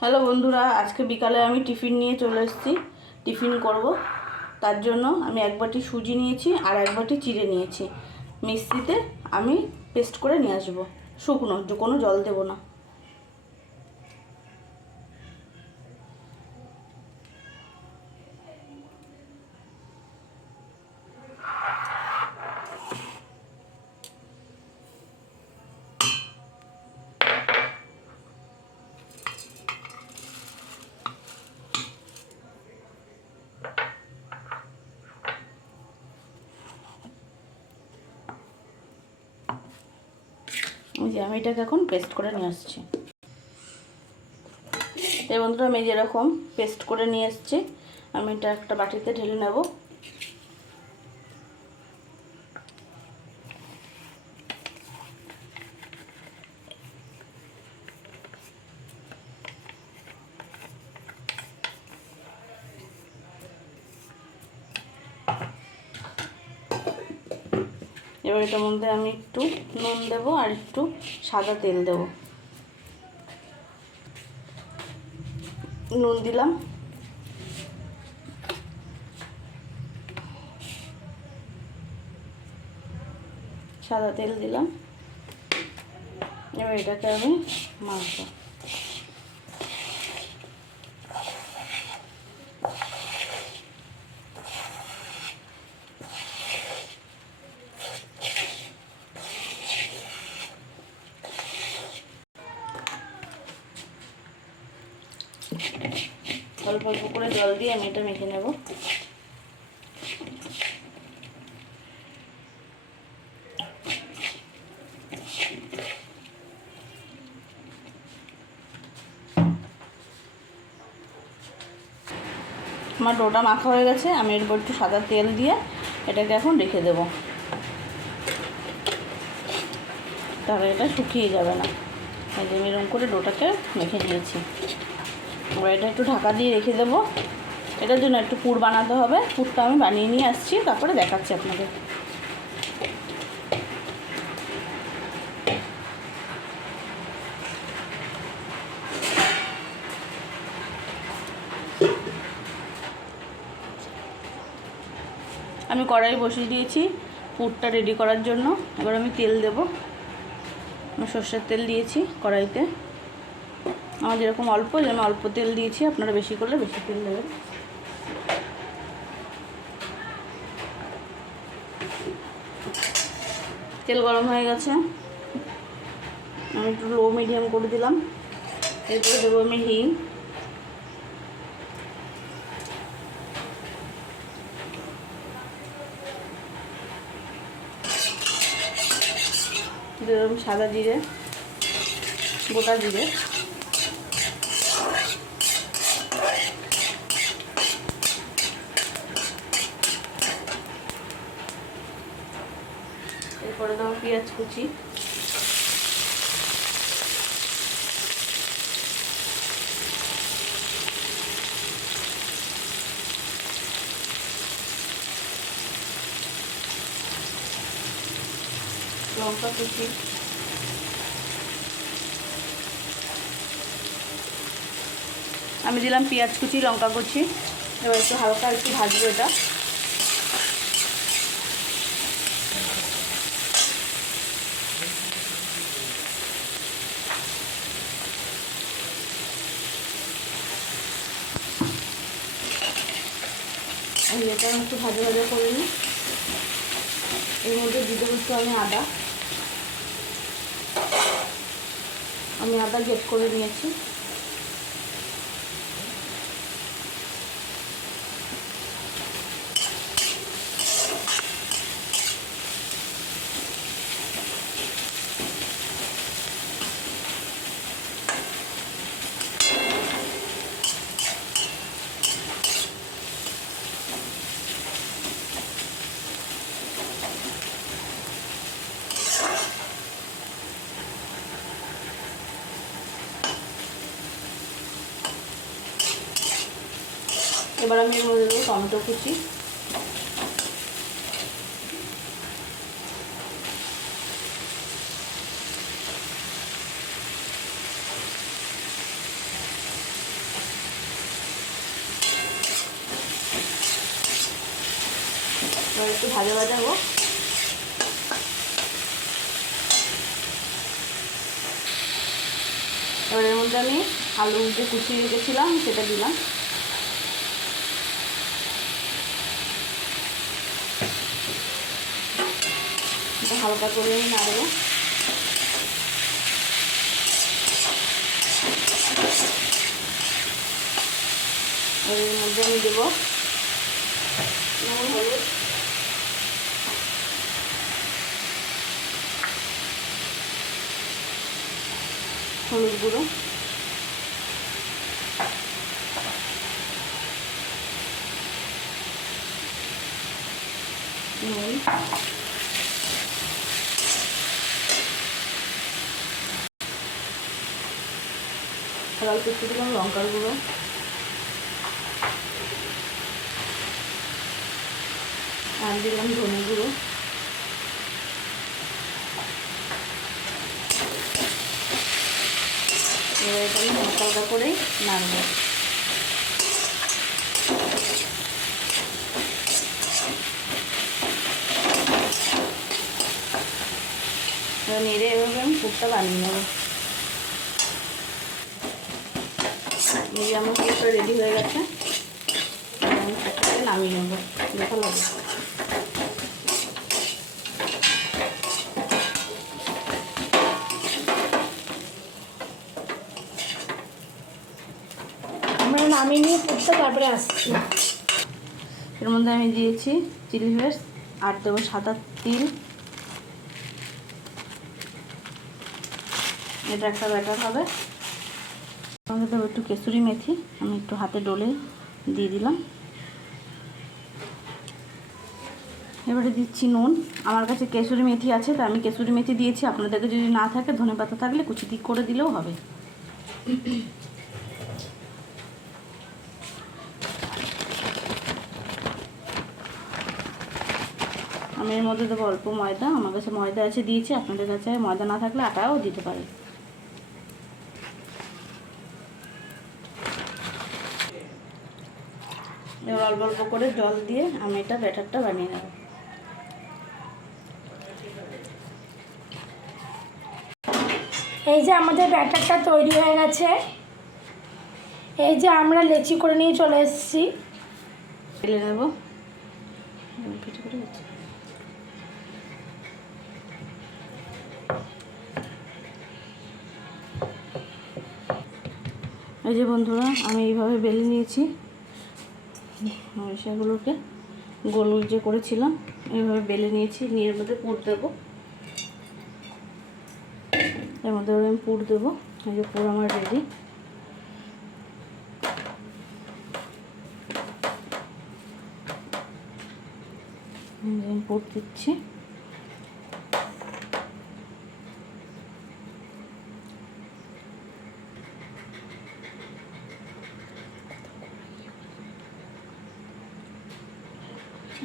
Hello বন্ধুরা, আজকে বিকালে আমি টিফিন নিয়ে চলে এসেছি। টিফিন করব। তার জন্য আমি এক বাটি সুজি নিয়েছি আর এক বাটি চিড়ে নিয়েছি। মিক্সিতে আমি পেস্ট করে নিয়ে আসব। শুকনো, কোনো জল দেবো না। ওই যে আমি এটাকে এখন পেস্ট করে নিয়ে আসছি। এই বন্ধুরা আমি যেরকম পেস্ট করে নিয়ে এসেছি, আমি এটা একটা বাটিতে ঢেলে নেব। এবার এটার মধ্যে আমি একটু নুন দেবো আর একটু সাদা তেল দেব। নুন দিলাম। সাদা তেল দিলাম। এবার এটাকে আমি মাখবো। অল্প অল্প করে জল দিয়ে আমি এটা মেখে নেব। আমার ডোটা মাখা হয়ে গেছে, আমি এর উপর একটু সাদা তেল দিয়ে এটাকে এখন রেখে দেব। তাহলে এটা শুকিয়ে যাবে না। যে এরকম করে ডোটাকে মেখে নিয়েছি। এবার এটা একটু ঢাকা দিয়ে রেখে দেবো। এটার জন্য একটু পুর বানাতে হবে। পুরটা আমি বানিয়ে নিয়ে আসছি, তারপরে দেখাচ্ছি আপনাদের। আমি কড়াই বসিয়ে দিয়েছি পুরটা রেডি করার জন্য। এবার আমি তেল দেবো। আমি সর্ষের তেল দিয়েছি কড়াইতে। আমার যেরকম অল্প যেরকম অল্প তেল দিয়েছি, আপনারা বেশি করলে বেশি তেল দেবেন। তেল গরম হয়ে গেছে। আমি একটু লো মিডিয়াম করে দিলাম। এরপরে দেবো আমি হিং। সাদা জিরে, গোটা জিরে। এরপরে দেবো পেঁয়াজ কুচি। লঙ্কা কুচি। আমি দিলাম পেঁয়াজ কুচি, লঙ্কা কুচি। এবার একটু হালকা একটু ভাজবো এটা। এটা একটু ভাজা ভাজা করে নিই। এর মধ্যে দিতে হচ্ছে আমি আদা। আমি আদা গেট করে নিয়েছি। এবার আমি এর মধ্যে দেবো টমেটো কুচি। একটু ভাজা ভাজা হোক। এবার এর মধ্যে আমি আলু যে কুচিয়ে রেখেছিলাম, সেটা দিলাম। হালকা করে নাড়বো। এর মধ্যে আমি দেবো নুন হলুদ। হলুদ গুঁড়ো। নুন। অল্প একটু দিলাম লঙ্কার গুঁড়ো। আর দিলাম ধনে গুঁড়ো। এবার আমি হালকা করেই নাড়বো। নেড়ে এভাবে আমি পুরটা বানিয়ে নেব। যে আমার পুরটা রেডি হয়ে গেছে। আমি নামিয়ে নেব। দেখা লাগবে আমরা নামিয়ে নিয়ে পুড়তে তারপরে আসছি। এর মধ্যে আমি দিয়েছি চিলি ফ্লেক্স আর দেবো সাদা তিল। এটা একটা ব্যাটার হবে। সঙ্গে দেবো একটু কেসুরি মেথি। আমি একটু হাতে ডলে দিয়ে দিলাম। এবারে দিচ্ছি নুন। আমার কাছে কেসুরি মেথি আছে তো আমি কেসুরি মেথি দিয়েছি। আপনাদের কাছে যদি না থাকে, ধনে পাতা থাকলে কুচি দিক করে দিলেও হবে। আমি এর মধ্যে দেবো অল্প ময়দা। আমার কাছে ময়দা আছে, দিয়েছি। আপনাদের কাছে ময়দা না থাকলে আটাও দিতে পারে এবার অল্প অল্প করে জল দিয়ে আমি এটা ব্যাটারটা বানিয়ে নেব। এই যে আমাদের ব্যাটারটা তৈরি হয়ে গেছে। এই যে আমরা লেচি করে নিয়ে চলে এসেছি। ফেলে নেব। এই যে বন্ধুরা আমি এইভাবে বেলে নিয়েছি। সেগুলোকে গোল যে করেছিলাম, এভাবে বেলে নিয়েছি, নিয়ে এর মধ্যে পুর দেবো। এর মধ্যে আমি পুর দেবো, এই যে পুর আমার রেডি পুর দিচ্ছি।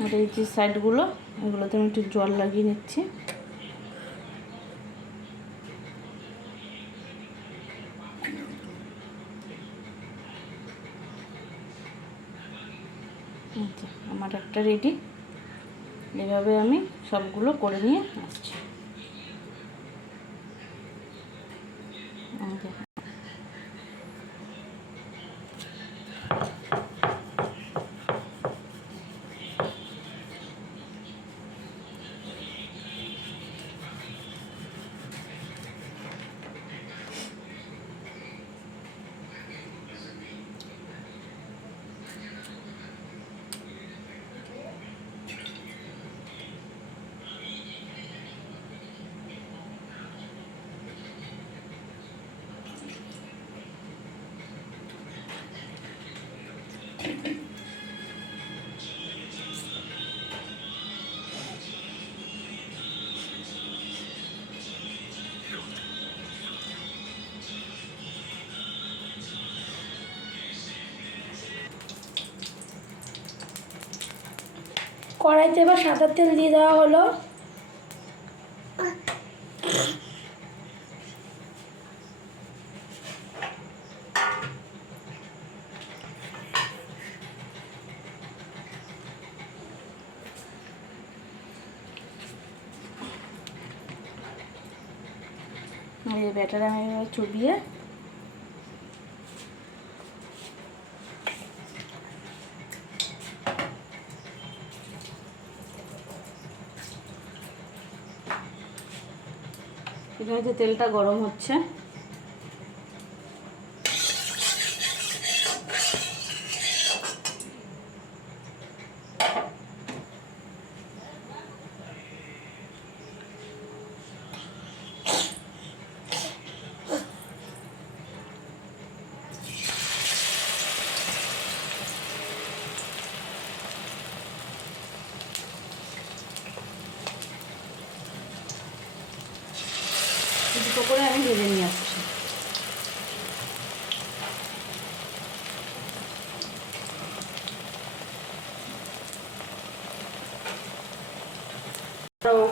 আর এই যে সাইডগুলো এগুলোতে আমি একটু জল লাগিয়ে নিচ্ছি। আমার একটা রেডি এভাবে আমি সবগুলো করে নিয়ে আসছি। কড়াইতে এবার সাদা তেল দিয়ে দেওয়া হলো। ব্যাটার আমি চুবিয়ে এখানে যে তেলটা গরম হচ্ছে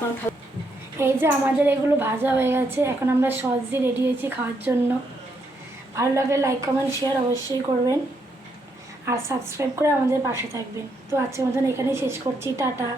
ওখানে এই যে আমাদের এগুলো ভাজা হয়ে গেছে, এখন আমরা সস দিয়ে রেডি হয়েছি খাওয়ার জন্য। ভালো লাগে লাইক কমেন্ট শেয়ার অবশ্যই করবেন। আর সাবস্ক্রাইব করে আমাদের পাশে থাকবেন। তো আজকের মতন এখানেই শেষ করছি, টাটা।